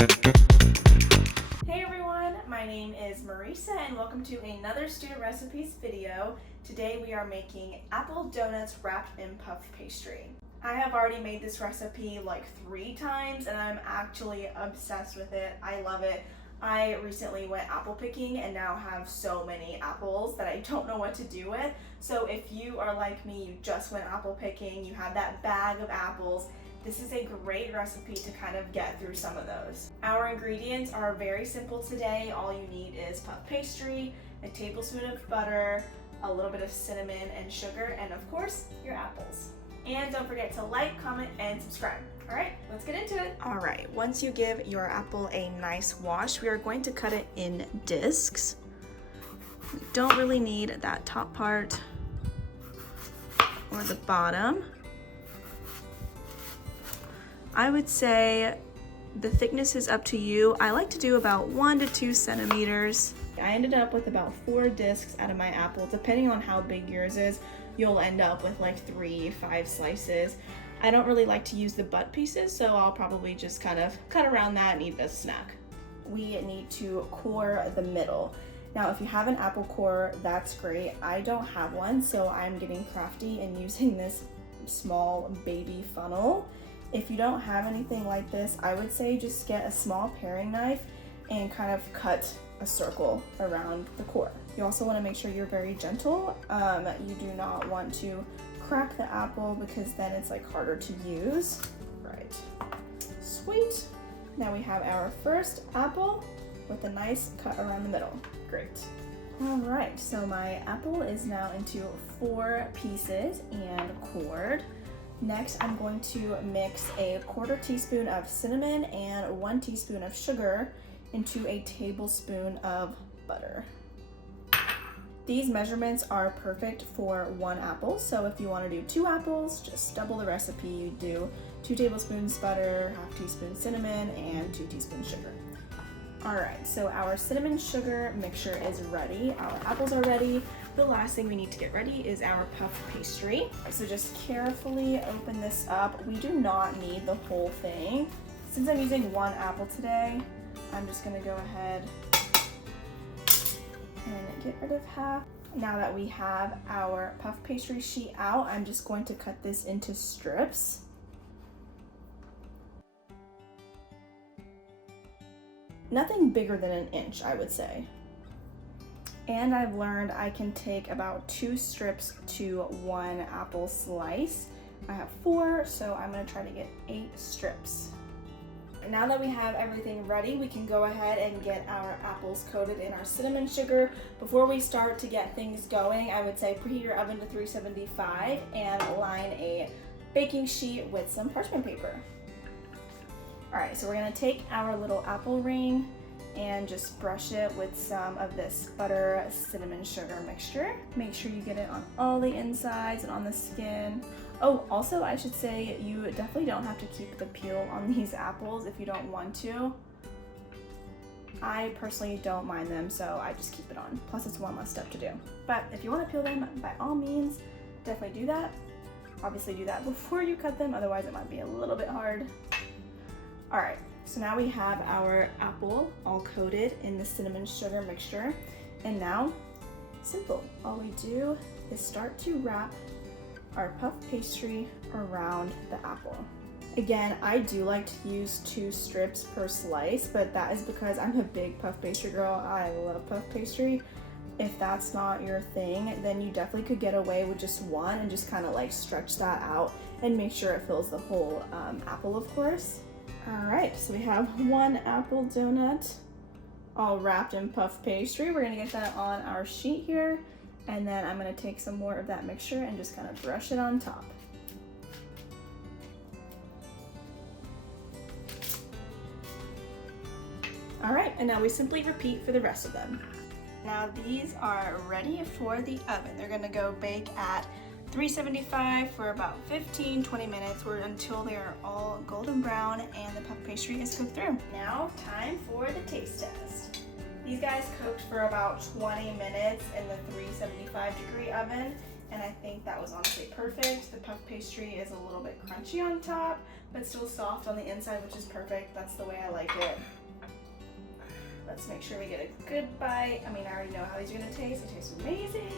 Hey everyone, my name is Marisa and welcome to another student recipes video. Today we are making apple donuts wrapped in puff pastry. I have already made this recipe like 3 times and I'm actually obsessed with it. I love it. I recently went apple picking and now have so many apples that I don't know what to do with. So if you are like me, you just went apple picking, you have that bag of apples, this is a great recipe to kind of get through some of those. Our ingredients are very simple today. All you need is puff pastry, a tablespoon of butter, a little bit of cinnamon and sugar, and of course, your apples. And don't forget to like, comment, and subscribe. All right, let's get into it. All right, once you give your apple a nice wash, we are going to cut it in discs. We don't really need that top part or the bottom. I would say the thickness is up to you. I like to do about 1 to 2 centimeters. I ended up with about 4 discs out of my apple. Depending on how big yours is, you'll end up with like 3-5 slices. I don't really like to use the butt pieces, so I'll probably just kind of cut around that and eat it as a snack. We need to core the middle. Now, if you have an apple core, that's great. I don't have one, so I'm getting crafty and using this small baby funnel. If you don't have anything like this, I would say just get a small paring knife and kind of cut a circle around the core. You also want to make sure you're very gentle. You do not want to crack the apple because then it's like harder to use. Right, sweet. Now we have our first apple with a nice cut around the middle. Great. All right, so my apple is now into 4 pieces and cored. Next, I'm going to mix a 1/4 teaspoon of cinnamon and 1 teaspoon of sugar into a tablespoon of butter. These measurements are perfect for 1 apple, so if you want to do 2 apples, just double the recipe. You do 2 tablespoons butter, 1/2 teaspoon cinnamon, and 2 teaspoons sugar. All right, so our cinnamon sugar mixture is ready. Our apples are ready. The last thing we need to get ready is our puff pastry. So just carefully open this up. We do not need the whole thing. Since I'm using 1 apple today, I'm just gonna go ahead and get rid of half. Now that we have our puff pastry sheet out, I'm just going to cut this into strips. Nothing bigger than 1 inch, I would say. And I've learned I can take about 2 strips to 1 apple slice. I have 4, so I'm gonna try to get 8 strips. And now that we have everything ready, we can go ahead and get our apples coated in our cinnamon sugar. Before we start to get things going, I would say preheat your oven to 375 and line a baking sheet with some parchment paper. All right, so we're gonna take our little apple ring and just brush it with some of this butter cinnamon sugar mixture. Make sure you get it on all the insides and on the skin. Oh, also I should say you definitely don't have to keep the peel on these apples if you don't want to. I personally don't mind them, so I just keep it on. Plus it's one less step to do. But if you want to peel them, by all means, definitely do that. Obviously do that before you cut them, otherwise it might be a little bit hard. All right, so now we have our apple all coated in the cinnamon sugar mixture. And now, simple. All we do is start to wrap our puff pastry around the apple. Again, I do like to use 2 strips per slice, but that is because I'm a big puff pastry girl. I love puff pastry. If that's not your thing, then you definitely could get away with just 1 and just kind of like stretch that out and make sure it fills the whole apple, of course. All right, so we have 1 apple donut all wrapped in puff pastry. We're gonna get that on our sheet here, and then I'm gonna take some more of that mixture and just kind of brush it on top. All right, and now we simply repeat for the rest of them. Now these are ready for the oven. They're gonna go bake at 375 for about 15-20 minutes or until they are all golden brown and the puff pastry is cooked through. Now, time for the taste test. These guys cooked for about 20 minutes in the 375 degree oven. and I think that was honestly perfect. The puff pastry is a little bit crunchy on top, but still soft on the inside, which is perfect. That's the way I like it. Let's make sure we get a good bite. I mean, I already know how these are gonna taste. They taste amazing.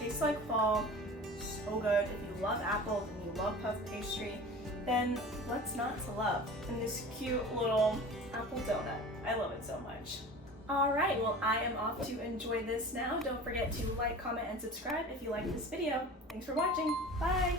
Tastes like fall, so good. If you love apples and you love puff pastry, then what's not to love? And this cute little apple donut. I love it so much. All right, well, I am off to enjoy this now. Don't forget to like, comment, and subscribe if you like this video. Thanks for watching. Bye.